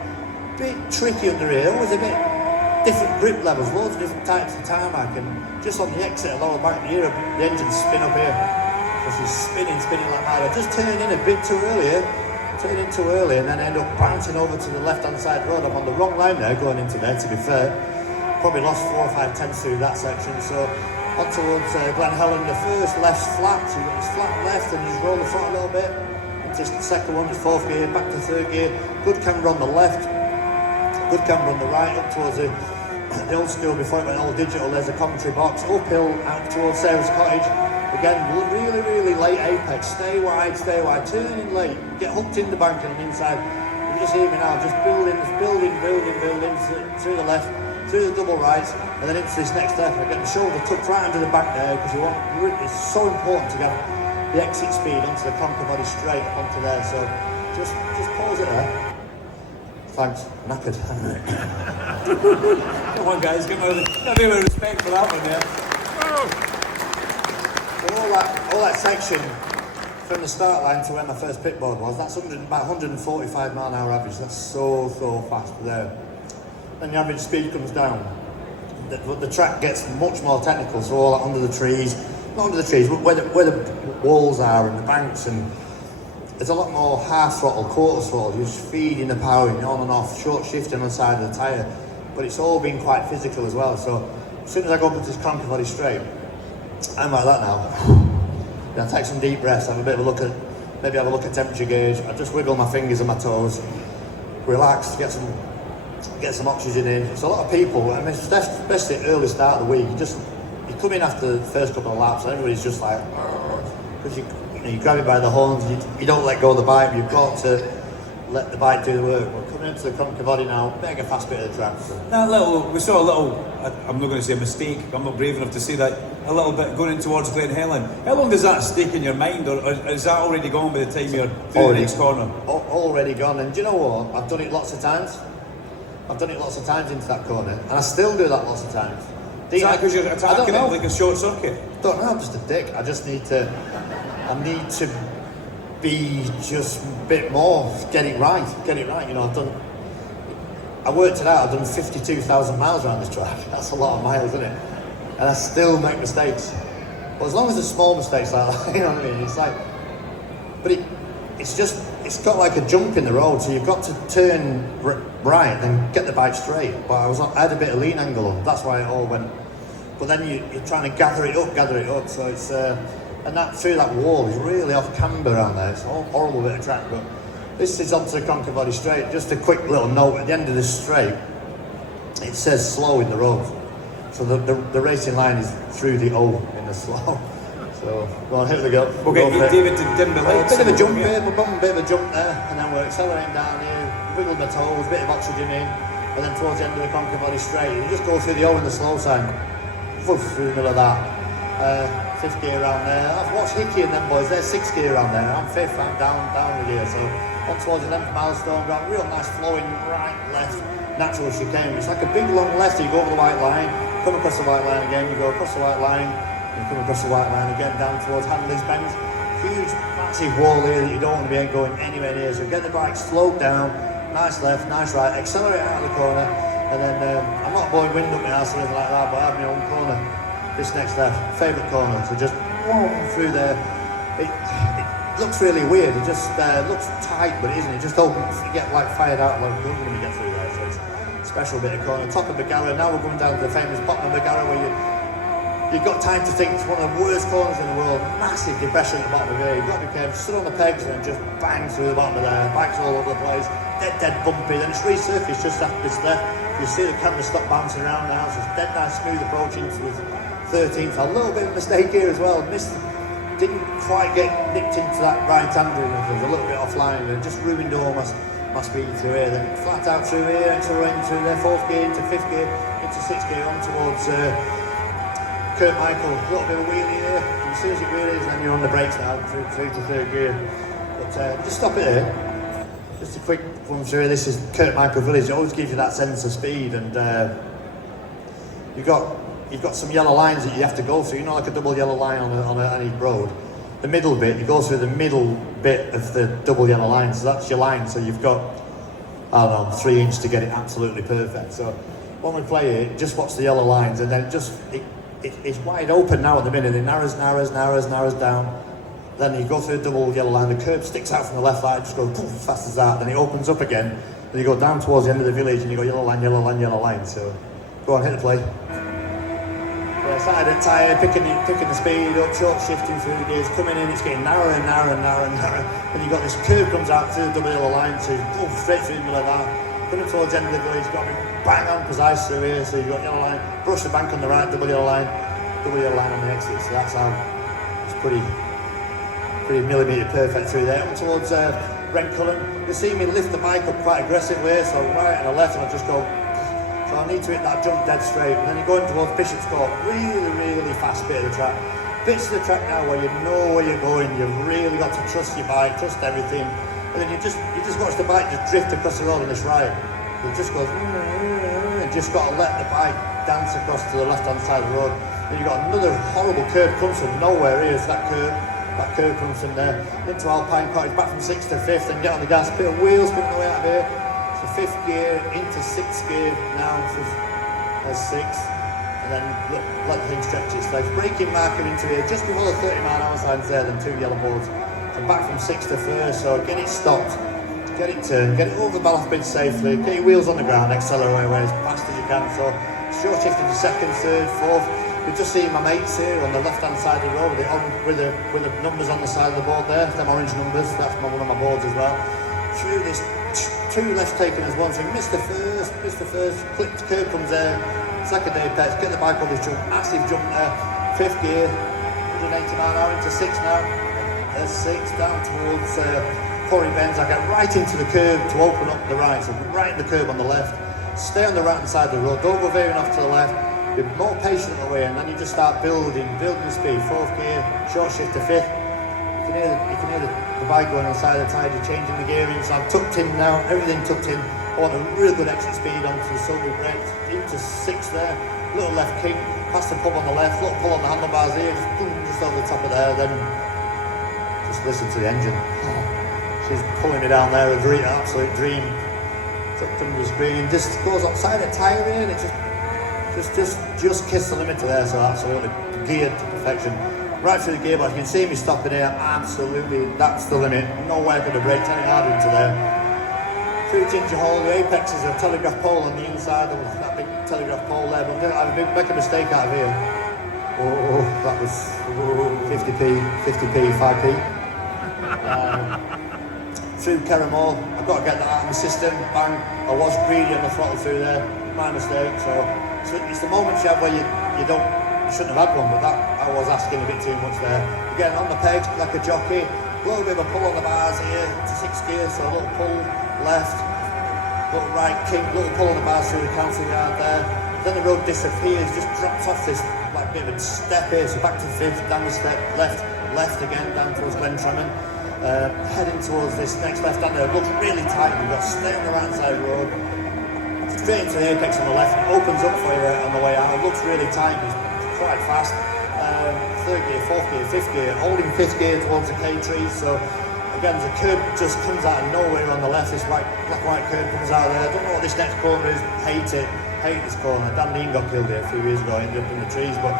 Bit tricky under here, always a bit different grip levels, loads of different types of tarmac, and just on the exit of Laurel Bank, the engine spin up here. So she's spinning like mad. I just turned in a bit too early, and then end up bouncing over to the left hand side road. I'm on the wrong line there going into there, to be fair. Probably lost 4 or 5 tenths through that section, so on towards Glen Helen, the first left's flat, so you've got this flat left and you just roll the front a little bit. Just the second one, just fourth gear, back to third gear, good camber on the left, good camber on the right, up towards the old school before it went all digital. There's a commentary box, uphill out towards Sarah's Cottage. Again, really late apex, stay wide, turning late, get hooked in the bank and inside. You just hear me now, just building through the left, through the double rights, and then into this next step. Again, the shoulder tucked right under the back there, because it's so important to get the exit speed onto the conquer body straight onto there. So just pause it there. Thanks, knackered. Come on, guys, give me a bit of respect for that one, yeah. All that section from the start line to where my first pit board was, that's about 145 mile an hour average. That's so fast there. Then the average speed comes down. The track gets much more technical, so all under the trees, not under the trees, but where the walls are and the banks, and there's a lot more half throttle, quarter throttle. You're just feeding the power on and off, short shifting on the side of the tyre, but it's all been quite physical as well. So as soon as I go up into this conquer body straight, I'm like that now. Then I take some deep breaths, have a look at temperature gauge. I just wiggle my fingers and my toes, relax, get some oxygen in. It's a lot of people, I mean, especially early start of the week. You come in after the first couple of laps, and everybody's just like, because you grab it by the horns, you don't let go of the bike. You've got to let the bike do the work. We're coming into the conquer body now, mega fast bit of the track. We saw a little, I'm not going to say a mistake, I'm not brave enough to say that, a little bit going in towards Glen Helen. How long does that stick in your mind, or is that already gone by the time you're through the next corner? Already gone, and do you know what? I've done it lots of times. I've done it lots of times into that corner, and I still do that lots of times. Is that because you're attacking it like a short circuit? Don't know, I'm just a dick. I need to be just a bit more, get it right. You know, I worked it out, I've done 52,000 miles around this track. That's a lot of miles, isn't it? And I still make mistakes. But as long as it's small mistakes like that, you know what I mean? It's like, but it's got like a jump in the road, so you've got to turn right, then get the bike straight. But I had a bit of lean angle on, that's why it all went. But then you're trying to gather it up, so it's, and that through that wall is really off camber around there. It's a horrible bit of track, but this is onto the conquer body straight. Just a quick little note, at the end of this straight, it says slow in the road. So the racing line is through the O in the slow. So go on, here we go. Okay, David didn't believe. A bit of a jump here, we're bumping a bit of a jump there, and then we're accelerating down here, wiggle my toes, a bit of oxygen in, and then towards the end of the conquer body straight, you just go through the O in the slow sign, through the middle of that. Fifth gear around there. I've watched Hickey and them boys, they're sixth gear around there. I'm fifth, I'm down the gear. So on towards the 11th milestone, got real nice flowing right, left, natural chicane. It's like a big long left, you go over the white line, come across the white line again, you go across the white line, and come across the white line again, down towards Handley's Bend. Huge, massive wall here that you don't want to be going anywhere near. So get the bike slowed down, nice left, nice right, accelerate out of the corner, and then I'm not blowing wind up my ass or anything like that, but I have my own corner. This next left, favourite corner, so just through there. It looks really weird, it just looks tight, but it isn't. It just opens, you get like fired out like a gun when you get through there, so it's a special bit of corner. Top of McGuinness, now we're going down to the famous bottom of McGuinness where you've got time to think it's one of the worst corners in the world, massive depression at the bottom of there. You've got to be careful, sit on the pegs and just bang through the bottom of there, bikes all over the place, dead bumpy, then it's resurfaced just after this left. You see the camera stop bouncing around now, so it's dead nice smooth approach into the 13th. A little bit of a mistake here as well. Didn't quite get nipped into that right-hander. It was a little bit offline and just ruined all my speed through here. Then flat out through here, accelerating through there, 4th gear into 5th gear, into 6th gear, on towards Kurt Michael. A little bit of wheelie here. And as soon as it wheelies, then you're on the brakes now, through to 3rd gear. But just stop it here. Just a quick one through here. This is Kurt Michael Village. It always gives you that sense of speed, and you've got some yellow lines that you have to go through, you know, like a double yellow line on any road. The middle bit, you go through the middle bit of the double yellow line, so that's your line, so you've got, I don't know, 3 inches to get it absolutely perfect. So when we play it, just watch the yellow lines, and then it's wide open now at the minute. It narrows down. Then you go through the double yellow line, the curb sticks out from the left line, just goes poof, as fast as that, then it opens up again, then you go down towards the end of the village and you go yellow line, so go on, hit the play. Side of tyre, picking the speed up, short shifting through the gears, coming in, it's getting narrower and narrower. Then you've got this curve comes out through the double yellow line, so you go straight through the middle of that. Coming towards the end of the village, you've got to be bang on precise through here, so you've got yellow line, brush the bank on the right, double yellow line on the exit, so that's how it's pretty millimetre perfect through there. Up towards Red Cullen, you see me lift the bike up quite aggressively, so right and a left, and I just go. So I need to hit that jump dead straight, and then you're going towards Bishop's Court, really fast bit of the track. Bits of the track now where you know where you're going, you've really got to trust your bike, trust everything, and then you just watch the bike just drift across the road on this ride. It just goes, you just got to let the bike dance across to the left-hand side of the road. Then you've got another horrible curve, comes from nowhere here, so that curve comes from there, into Alpine Cottage, back from 6th to 5th, and get on the gas, bit of wheels spinning the way out of here. So 5th gear into 6th gear now as 6th, and then let the thing stretch its legs. Braking marker into here just before the 30-mile-an-hour sign's there, then 2 yellow boards. So back from 6th to 1st, so get it stopped, get it turned, get it over the Ballath Bridge safely, get your wheels on the ground, accelerate away as fast as you can. So short shift into 2nd, 3rd, 4th. You've just seen my mates here on the left-hand side of the road with the numbers on the side of the board there, them orange numbers, that's one of my boards as well. Through this 2 left taken as one, so you missed the first, clipped curve comes there, second apex, get the bike on this jump, massive jump there, 5th gear, 180 mile an hour into 6 now, there's 6, down towards before he bends, I get right into the curb to open up the right, so right in the curb on the left. Stay on the right hand side of the road, don't go veering off to the left. Be more patient on the way, and then you just start building the speed. 4th gear, short shift to 5th. You can hear the bike going on the side of the tyre, changing the gearing. So I'm tucked in now, everything tucked in. I want a real good exit speed onto the silver brakes, into 6th there. Little left kick, past the pub on the left, little pull on the handlebars here, just over the top of there. Then just listen to the engine. She's pulling me down there, an absolute dream. Tucked under the screen, just goes outside the tyre here, and it just kissed the limiter there, so absolutely geared to perfection. Right through the gearbox, you can see me stopping here, absolutely, that's the limit. No way I could have braked any harder into there. Through Ginger Hole, the apex is a telegraph pole on the inside, there was that big telegraph pole there, but I make a mistake out of here. Oh, that was 50p, 5p. Through Kerramore, I've got to get that out of my system, bang. I was greedy on the throttle through there, my mistake, so it's the moments you have where you shouldn't have had one, but that I was asking a bit too much there. Again, on the peg, like a jockey, a little bit of a pull on the bars here, to 6th gear, so a little pull left, little right kick, little pull on the bars through the counter yard there. Then the road disappears, just drops off this like bit of a step here, so back to 5th, down the step, left again, down towards Glentremon. Heading towards this next left-hander, it looks really tight, we've got to stay on the right side of the road. Straight into the apex on the left, it opens up for you on the way out, it looks really tight, it's quite fast. 3rd gear, 4th gear, 5th gear, holding 5th gear towards the K-tree, so again the curb just comes out of nowhere on the left, this black white curb comes out of there, I don't know what this next corner is, hate this corner. Dan Dean got killed here a few years ago, ended up in the trees, but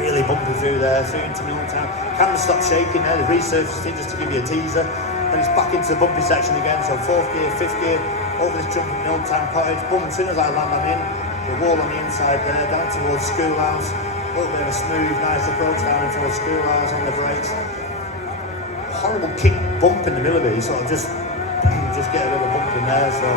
really bumpy through there, through into Milltown. Camera stopped shaking there, the resurfaced it just to give you a teaser, then it's back into the bumpy section again, so 4th gear, 5th gear, over this jump at Milltown Cottage, boom, as soon as I land I'm in, the wall on the inside there, down towards Schoolhouse, a little bit of a smooth, nice approach down towards Schoolhouse on the brakes. Horrible kick bump in the middle of it, you sort of just get a little bump in there, so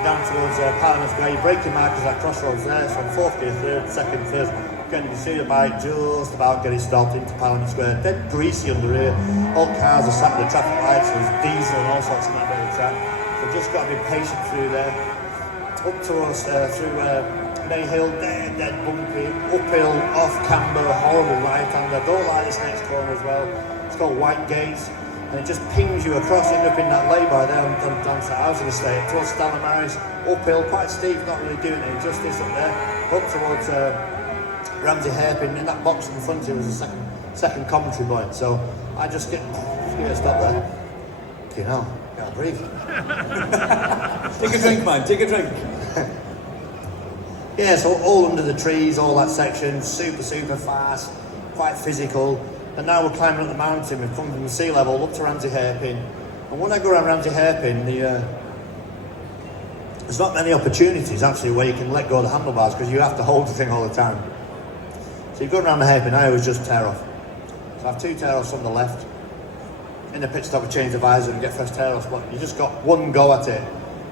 down towards Parliament's Grey, braking markers at crossroads there, so 4th gear, 3rd, 2nd, 1st. Again, you can see the bike just about getting stopped into Parliament Square, dead greasy under here. All cars are sat at the traffic lights, there's diesel and all sorts on that bit of the track. So just got to be patient through there. Up towards through Knockhill, dead bumpy, uphill, off camber, horrible right-hander. I don't like this next corner as well. It's called White Gates, and it just pings you across, end up in that lay-by there down to housing estate, towards Stanley Maris, uphill, quite steep, not really doing any justice up there. Up towards Ramsey Hairpin, in that box in front of you was a second commentary point, so I just get a stop there. You know, can't breathe. Take a drink, man, take a drink. Yeah, so all under the trees, all that section, super fast, quite physical. And now we're climbing up the mountain, we've come from the sea level up to Ramsey Hairpin. And when I go around Ramsey Hairpin, there's not many opportunities actually where you can let go of the handlebars because you have to hold the thing all the time. So you go around the hairpin, I always just tear off. So I have 2 tear offs on the left. In the pit stop, we change the visor and get fresh tear offs, but you just got one go at it.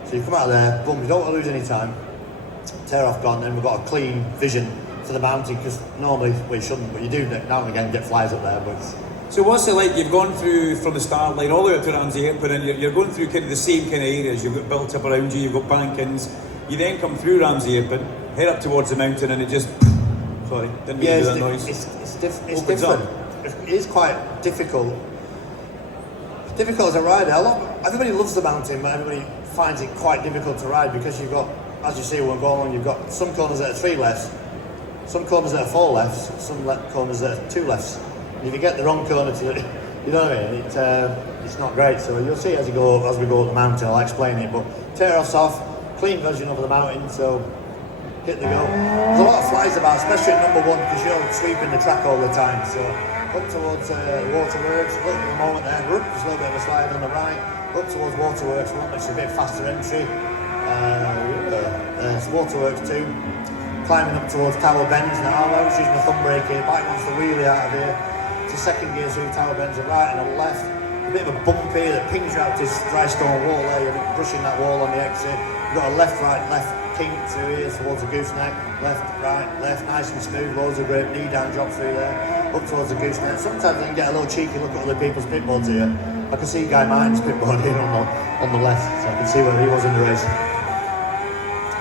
So you come out of there, boom, you don't want to lose any time. Tear off gone, then we've got a clean vision for the mountain, because normally we shouldn't, but you do now and again get flies up there. But so what's it like? You've gone through from the start line all the way up to Ramsey Hairpin, and you're going through kind of the same kind of areas. You've got built up around you, you've got bankings. You then come through Ramsey Hairpin, head up towards the mountain, and it just didn't mean to do that noise. It's different. It is quite difficult. Difficult as a rider. Everybody loves the mountain, but everybody finds it quite difficult to ride because you've got, as you see when we're going, you've got some corners that are 3 lefts, some corners that are 4 lefts, some corners that are 2 lefts. And if you get the wrong corner to, you know what I mean, it's not great. So you'll see as we go up the mountain, I'll explain it. But tear offs off, clean version over the mountain, so hit the go. There's a lot of flies about, especially at number 1, because you're sweeping the track all the time. So up towards Waterworks, look at the moment there, just a little bit of a slide on the right. Up towards Waterworks, which is a bit faster entry. There's Waterworks 2. Climbing up towards Tower Bends now. I was using a thumb brake here, bike wants to wheelie out of here. It's a second gear through Tower Bends, a right and a left. A bit of a bump here that pings you out to this dry stone wall there. You're brushing that wall on the exit. You've got a left kink through here towards the gooseneck. Left, right, left, nice and smooth. Loads of great knee down drop through there. Up towards the gooseneck. Sometimes you can get a little cheeky look at other people's pit boards here. I can see Guy Martin's pitboard here on the left, so I can see where he was in the race.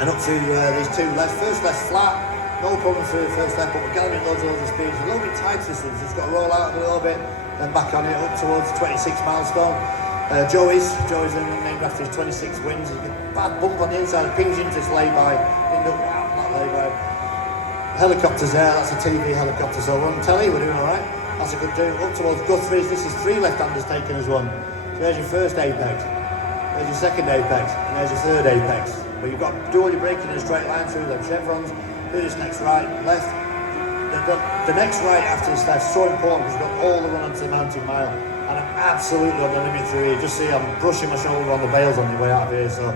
And up to these two left, first left flat, no problem through the first left, but we're gathering loads of speed. It's a little bit tight this one, so it's got to roll out a little bit, then back on it up towards 26 milestone. Joey's named after his 26 wins. He's got a bad bump on the inside, pings into this lay-by, not lay-by. Helicopters there, that's a TV helicopter, so we're on telly, we're doing alright. That's a good do. Up towards Guthrie's, this is 3 left-handers taken as one. So there's your first apex, there's your second apex, and there's your third apex. But you've got to do all your braking in a straight line through them chevrons, do this next right, left. The next right after this left is so important because you've got all the run onto the mountain mile. And I'm absolutely on the limit through here. Just see I'm brushing my shoulder on the bales on the way out of here. So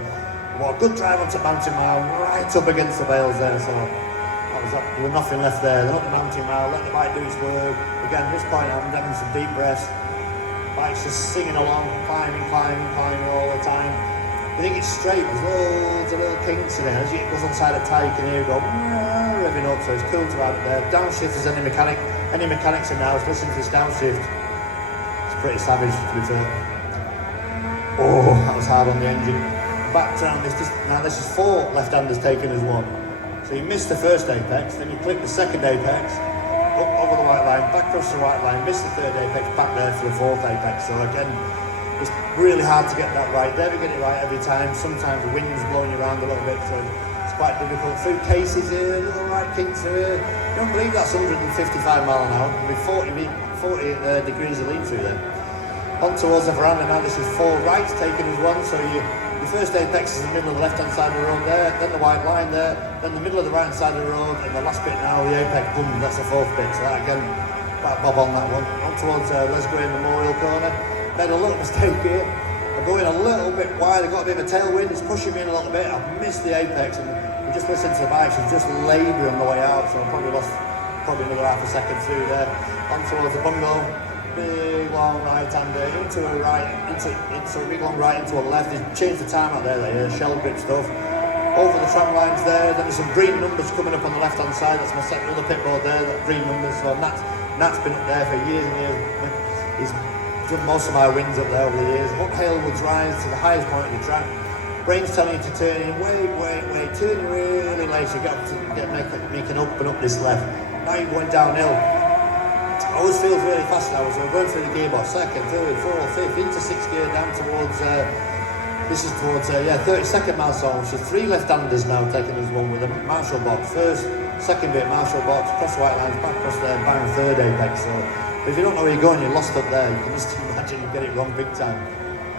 what a good drive onto mountain mile, right up against the bales there. So that was up with nothing left there. Then up the mountain mile, let the bike do its work. Again, at this point I'm having some deep breaths. Bike's just singing along, climbing all the time. You think it's straight, there's loads of little kinks in it. As it goes on the side of the tyre, you can hear it go revving up, so it's cool to have it there. Downshift is any mechanics in now, listen to this downshift. It's pretty savage to be fair. Oh, that was hard on the engine. Back around this is 4 left-handers taken as one. So you missed the first apex, then you click the second apex, up over the white line, back across the white line, missed the third apex, back there for the 4th apex. So again, it's really hard to get that right. Never get it right every time. Sometimes the wind's blowing you around a little bit, so it's quite difficult. Through cases here, little right kinks here. You don't believe that's 155 mile an hour. It'll be 40 degrees of lead through there. On towards the veranda now, this is 4 rights taken as one. So your first apex is in the middle of the left-hand side of the road there, then the white line there, then the middle of the right-hand side of the road, and the last bit now, the apex, boom, that's the 4th bit. So that again, quite bob on that one. On towards Lesgrave Memorial Corner. Made a little mistake here. I'm going a little bit wide. I got a bit of a tailwind. It's pushing me in a little bit. I've missed the apex, and we just listened to the bike. She's just labouring on the way out, so I probably lost another half a second through there. On towards the bungalow. Big long right-hander into a right, into a big long right, into a left. He's changed the time out there. Shell grip stuff. Over the tram lines there. Then there's some green numbers coming up on the left-hand side. That's my second other pit board there. That green numbers. So Nat's been up there for years and years. He's done most of my wins up there over the years. Up Halewoods Rise to the highest point of the track. Brain's telling you to turn in, wait, turn in really late so you making up and up this left. Now you're going downhill. I always feels really fast now, so I'm going through the gearbox, 2nd, 3rd, 4th, 5th, into 6th gear down towards, this is towards, 32nd milestone, which is 3 left-handers now taking as one with a marshal box. First, second bit, marshal box, cross the white lines, back across there, bang, 3rd apex. So if you don't know where you're going, you're lost up there. You can just imagine you get it wrong big time.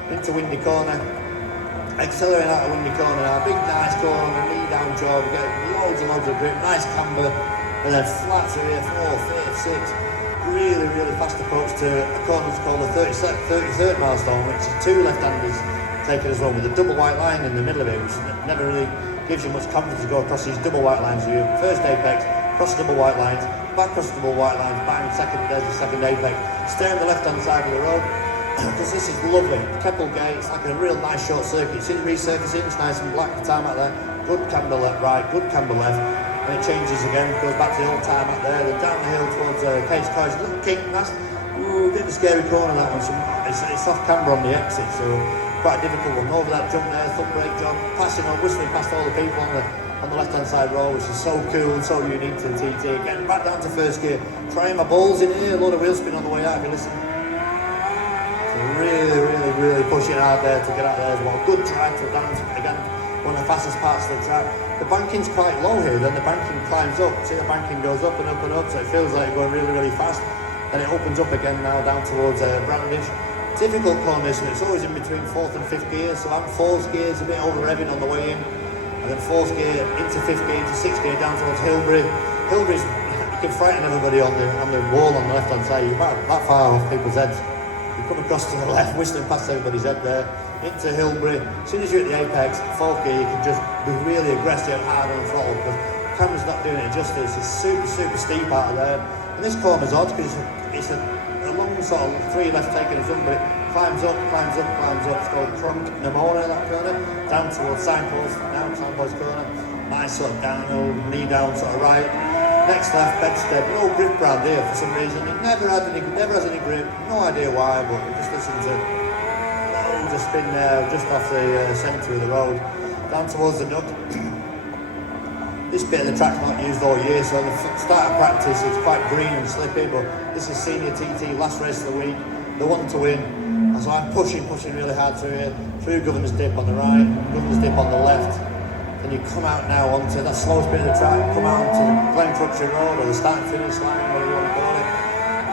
Into Windy Corner. Accelerating out of Windy Corner now. Big nice corner, knee down job. We get loads and loads of grip. Nice camber. And then flat through here. 4th, 5th, 6th. Really, really fast approach to a corner that's called the 33rd milestone, which is 2 left-handers taken as well with a double white line in the middle of it, which never really gives you much confidence to go across these double white lines. Your first apex, cross double white lines, back across double white lines, bang, there's the second apex. Stay on the left-hand side of the road, because this is lovely. Keppel Gate, it's like a real nice short circuit. It's in resurfacing, it's nice and black, the time out there. Good camber left, right, good camber left. And it changes again, goes back to the old time out there. Then down the hill towards Case Cars, a little kink, that's a bit of a scary corner that one. So it's off camber on the exit, so quite a difficult one. Over that jump there, thumb brake job, passing on, whistling past all the people on the left-hand side road, which is so cool and so unique to the TT. Getting back down to first gear, trying my balls in here, a lot of wheel spin on the way out if you listen. So really pushing hard there to get out there as well. Good drive to down again, one of the fastest parts of the track. The banking's quite low here, then the banking climbs up. See, the banking goes up and up and up, so it feels like you're going really fast. Then it opens up again now down towards Brandish. Difficult corner this one, it's always in between 4th and 5th gear, so I'm 4th gear, it's a bit over revving on the way in. And then 4th gear into 5th gear, into 6th gear, down towards Hilbury. Hilbury's, you can frighten everybody on the wall on the left-hand side. You're about that far off people's heads. You come across to the left, whistling past everybody's head there. Into Hilbury. As soon as you're at the apex, 4th gear, you can just be really aggressive, hard on the throttle, because the camera's not doing it justice. It's super steep out of there. And this corner's odd, because it's a long sort of 3 left taking a jump, but it climbs up. It's called Trunk Namona, that corner. Down towards Signpost, now Signpost corner. Nice sort of downhill, knee down sort of right. Next left, bedstead, no grip around here for some reason. It never has any grip, no idea why, but just listen to just been just off the centre of the road, down towards the Nook. This bit of the track's not used all year, so at the start of practice it's quite green and slippy, but this is senior TT, last race of the week, they want to win, and so I'm pushing really hard through here, through Governor's Dip on the right, Governor's Dip on the left, and you come out now onto that slowest bit of the track, come out onto Glen Crutcher Road, or the start and finish line, whatever you want to call it.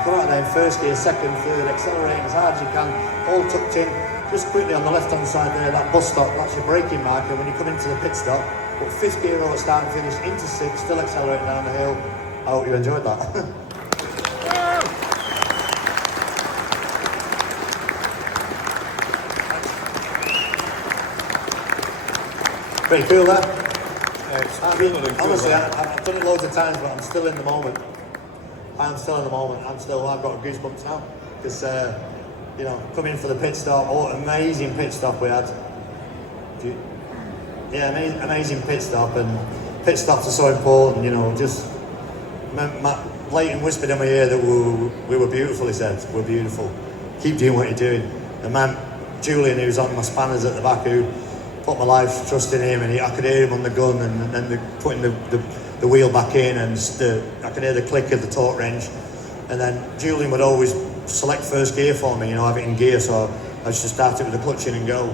Come out there in first gear, second, third, accelerating as hard as you can, all tucked in. Just quickly on the left hand side there, that bus stop, that's your braking marker when you come into the pit stop. But fifth gear row at start and finish, into sixth, still accelerating down the hill. I hope you enjoyed that. Pretty cool that. Honestly, I've done it loads of times, but I'm still in the moment. I'm still in the moment. I've got goosebumps now because you know, coming for the pit stop. Oh, amazing pit stop we had. Yeah, amazing pit stop, and pit stops are so important. You know, just Matt Leighton whispered in my ear that we were beautiful. He said, "We're beautiful. Keep doing what you're doing." And man, Julian, who's on my spanners at the back, who put my life trust in him, and I could hear him on the gun, and then putting the wheel back in, and I could hear the click of the torque wrench, and then Julian would always select first gear for me, you know, have it in gear, so I just start it with the clutch in and go.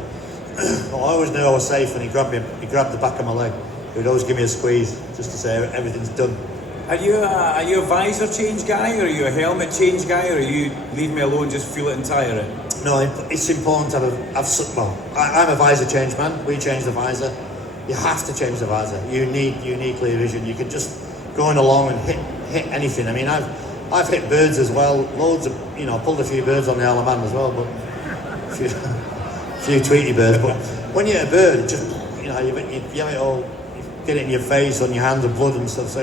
I always knew I was safe, and he grabbed the back of my leg. He would always give me a squeeze just to say everything's done. Are you a visor change guy, or are you a helmet change guy, or are you leave me alone, just feel it and tire it? No, it's important to I'm a visor change man. We change the visor. You have to change the visor. You need clear vision. You can just going along and hit anything. I mean, I've hit birds as well. Loads of, you know, pulled a few birds on the Isle of Man as well, but a few Tweety birds. But when you hit a bird, just, you know, you have it all, you get it in your face, on your hands, and blood and stuff. So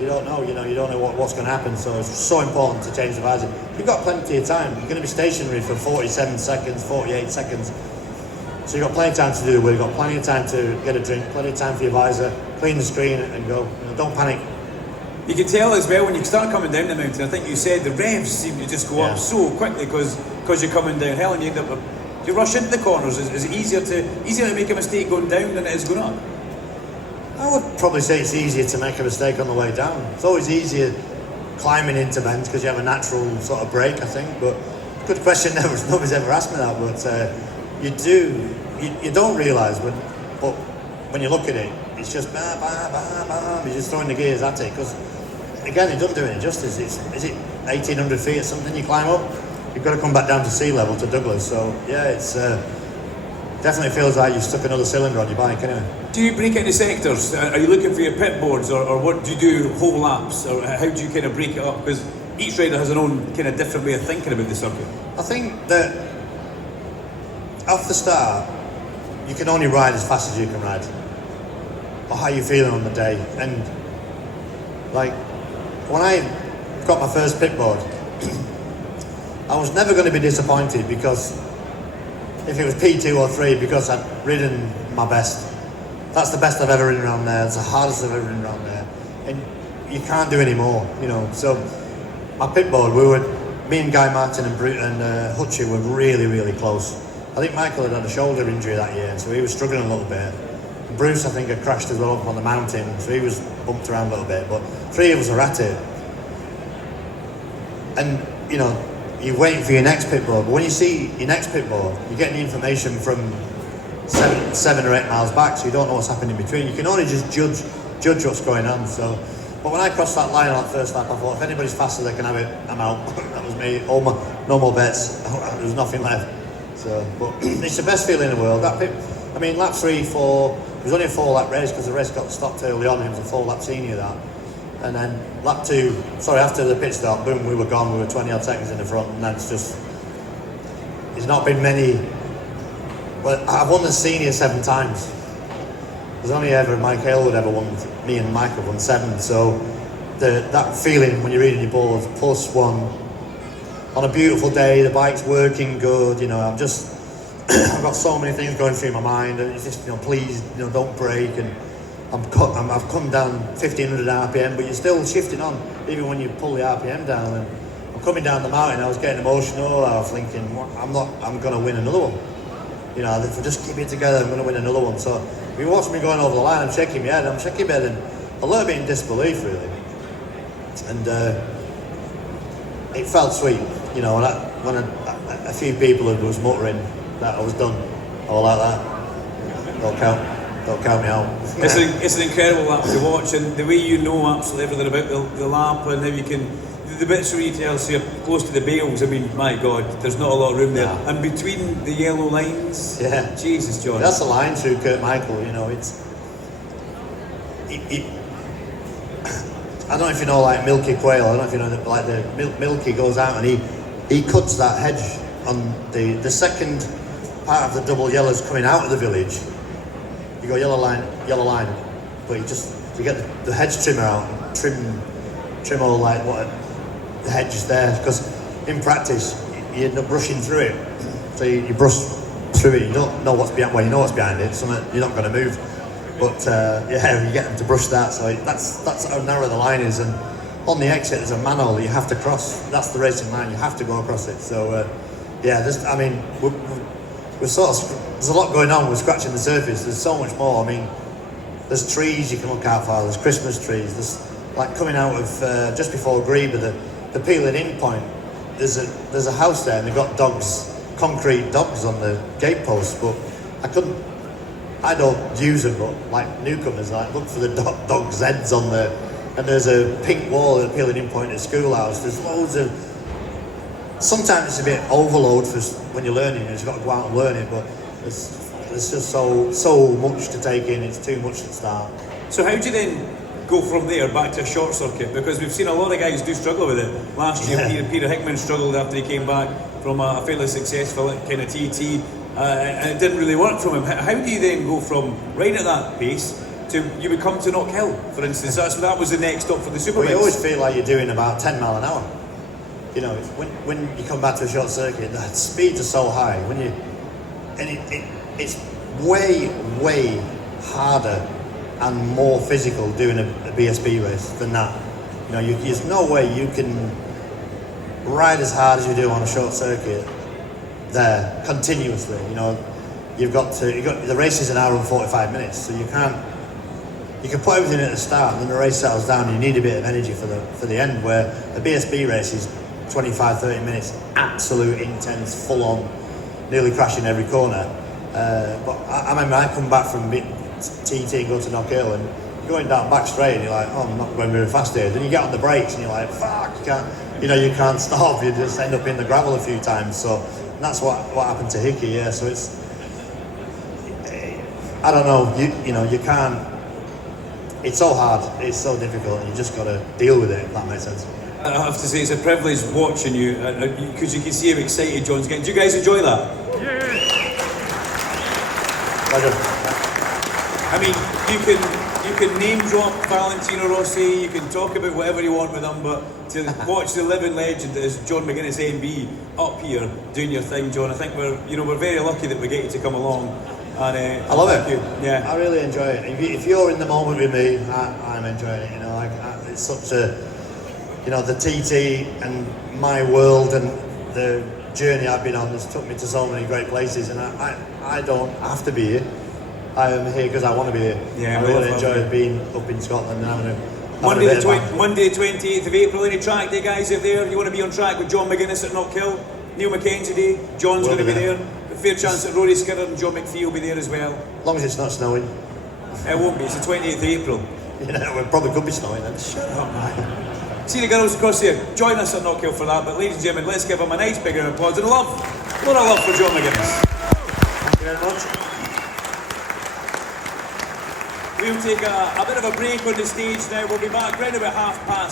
you don't know, you don't know what's going to happen. So it's so important to change the visor. You've got plenty of time. You're going to be stationary for 47 seconds, 48 seconds. So you've got plenty of time to do the work. You've got plenty of time to get a drink, plenty of time for your visor, clean the screen and go. You know, don't panic. You can tell as well when you start coming down the mountain. I think you said the revs seem to just go up so quickly because you're coming downhill, and you end up you rush into the corners. Is it easier to make a mistake going down than it is going up? I would probably say it's easier to make a mistake on the way down. It's always easier climbing into bends because you have a natural sort of break, I think. But good question. Nobody's ever asked me that, but you don't realise when you look at it, it's just bah, bah, bah, bah. You're just throwing the gears at it because again, it doesn't do any justice. Is it 1,800 feet or something you climb up? You've got to come back down to sea level to Douglas. So yeah, it's definitely feels like you've stuck another cylinder on your bike anyway. Do you break into sectors? Are you looking for your pit boards, or what do you do, whole laps, or how do you kind of break it up? Because each rider has their own kind of different way of thinking about the circuit. I think that off the start, you can only ride as fast as you can ride, or how you're feeling on the day. And like when I got my first pit board, I was never going to be disappointed because if it was P2 or 3, because I'd ridden my best. That's the best I've ever ridden around there. It's the hardest I've ever ridden around there. And you can't do any more, you know. So my pit board, me and Guy Martin and Hutchie were really, really close. I think Michael had a shoulder injury that year, so he was struggling a little bit. Bruce, I think, had crashed as well up on the mountain, so he was bumped around a little bit. But 3 of us are at it. And, you know, you're waiting for your next pit board, but when you see your next pit board, you're getting the information from 7 or 8 miles back, so you don't know what's happening in between. You can only just judge what's going on. So, but when I crossed that line on that first lap, I thought if anybody's faster, they can have it. I'm out. That was me. No more bets. There was nothing left. So, but it's the best feeling in the world. That pit. I mean, lap 3, 4. It was only a 4-lap race because the race got stopped early on. It was a 4-lap senior that. And then after the pit stop, boom, we were gone. We were 20 odd seconds in the front, and that's just. There's not been many. Well, I've won the senior 7 times. There's only ever Mike Hale would ever won. Me and Mike have won 7. So that feeling when you're reading your boards, +1 on a beautiful day, the bike's working good. You know, I've got so many things going through my mind, and it's just, you know, please, you know, don't break. And I've come down 1,500 RPM, but you're still shifting on even when you pull the RPM down. And I'm coming down the mountain. I was getting emotional. I was thinking, I'm going to win another one. You know, if I just keep it together, I'm going to win another one. So if you watch me going over the line, I'm shaking my head, and a little bit in disbelief, really. And it felt sweet, you know, when a few people was muttering that I was done, or like that. Don't count me out. It's an incredible lap to watch, and the way you know absolutely everything about the lap and how you can. The bits where you tell us you're close to the bales, I mean, my God, there's not a lot of room there. Yeah. And between the yellow lines, yeah, Jesus, John. That's the line through Kurt Michael, you know, I don't know if you know, like Milky Quail, I don't know if you know, like the Milky goes out and he cuts that hedge on the second part of the double yellows coming out of the village. You go yellow line, but you get the hedge trimmer out and trim all like what the hedge is there, because in practice you end up brushing through it. So you brush through it, you don't know what's behind. Well, you know what's behind it. So you're not going to move. But yeah, you get them to brush that. So that's how narrow the line is. And on the exit, there's a manhole that you have to cross. That's the racing line. You have to go across it. So yeah, we're sort of, there's a lot going on. We're scratching the surface. There's so much more. I mean, there's trees you can look out for. There's Christmas trees. There's like coming out of just before Greba, the peeling in point. There's a house there, and they've got dogs, concrete dogs on the gate posts. But I don't use them, but like newcomers, like look for the dogs' heads on the. And there's a pink wall at the peeling in point at schoolhouse. There's loads of. Sometimes it's a bit overload for when you're learning. You've got to go out and learn it, but there's just so much to take in. It's too much to start. So how do you then go from there back to a short circuit? Because we've seen a lot of guys do struggle with it. Last year, Peter Hickman struggled after he came back from a fairly successful kind of TT, and it didn't really work from him. How do you then go from right at that pace to you would come to Knockhill, for instance? That was the next stop for the Superbikes. Well, you always feel like you're doing about 10 mile an hour. You know, when you come back to a short circuit, the speeds are so high. It's way harder and more physical doing a BSB race than that. You know, there's no way you can ride as hard as you do on a short circuit there continuously. You know, you've got the race is an hour and 45 minutes, so you can put everything at the start, and then the race settles down, and you need a bit of energy for the end. Where a BSB race is 25-30 minutes, absolute intense, full on, nearly crashing every corner. But I remember I come back from TT and go to Knockhill, and you're going down back straight, and you're like, oh, I'm not going very fast here. Then you get on the brakes, and you're like, fuck, you can't stop. You just end up in the gravel a few times. So that's what happened to Hickey. Yeah. So it's, I don't know. You can't. It's so hard. It's so difficult. And you just got to deal with it. If that makes sense. I have to say, it's a privilege watching you, because you can see how excited John's getting. Do you guys enjoy that? Yeah. Pleasure. I mean, you can name drop Valentino Rossi, you can talk about whatever you want with him, but to watch the living legend as John McGuinness MB up here doing your thing, John, I think we're very lucky that we get you to come along. And I love it. Yeah, I really enjoy it. If you're in the moment with me, I'm enjoying it. You know, it's such a, you know, the TT and my world and the journey I've been on has took me to so many great places, and I don't have to be here. I am here because I want to be here. Yeah, I really enjoy being up in Scotland and having a Monday the 28th of April. Any track day guys out there? You want to be on track with John McGuinness at Knockhill? Neil McKenzie Day. John's going to be there. A fair chance that Rory Skinner and John McPhee will be there as well. As long as it's not snowing. It won't be. It's the 28th of April. You know, it probably could be snowing then. Shut up, man. See the girls across here. Join us at Knockhill for that. But ladies and gentlemen, let's give them a nice big round of applause and a lot of love for John McGuinness. Thank you very much. We'll take a bit of a break on the stage now. We'll be back round about past